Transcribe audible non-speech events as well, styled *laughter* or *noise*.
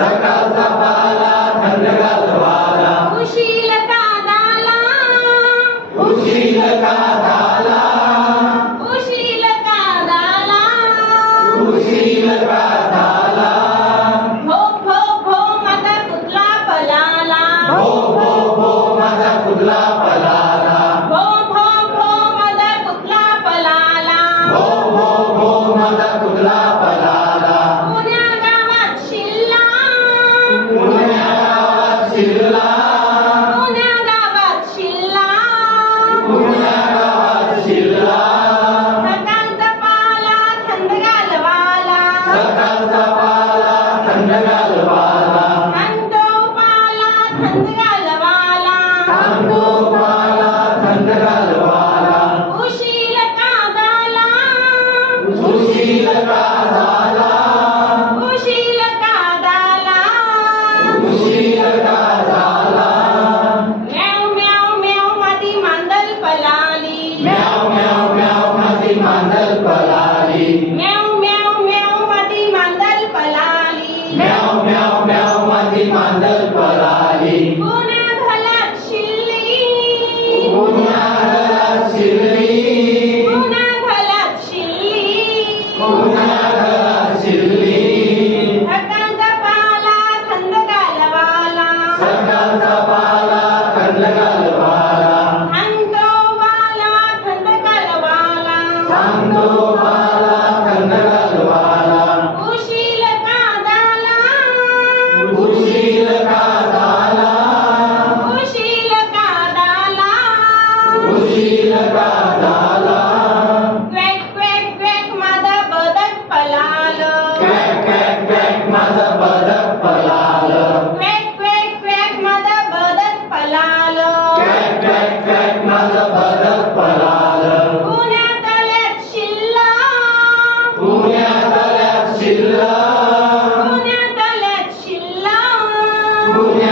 Amén. *laughs* Hola. Cuando va Amen.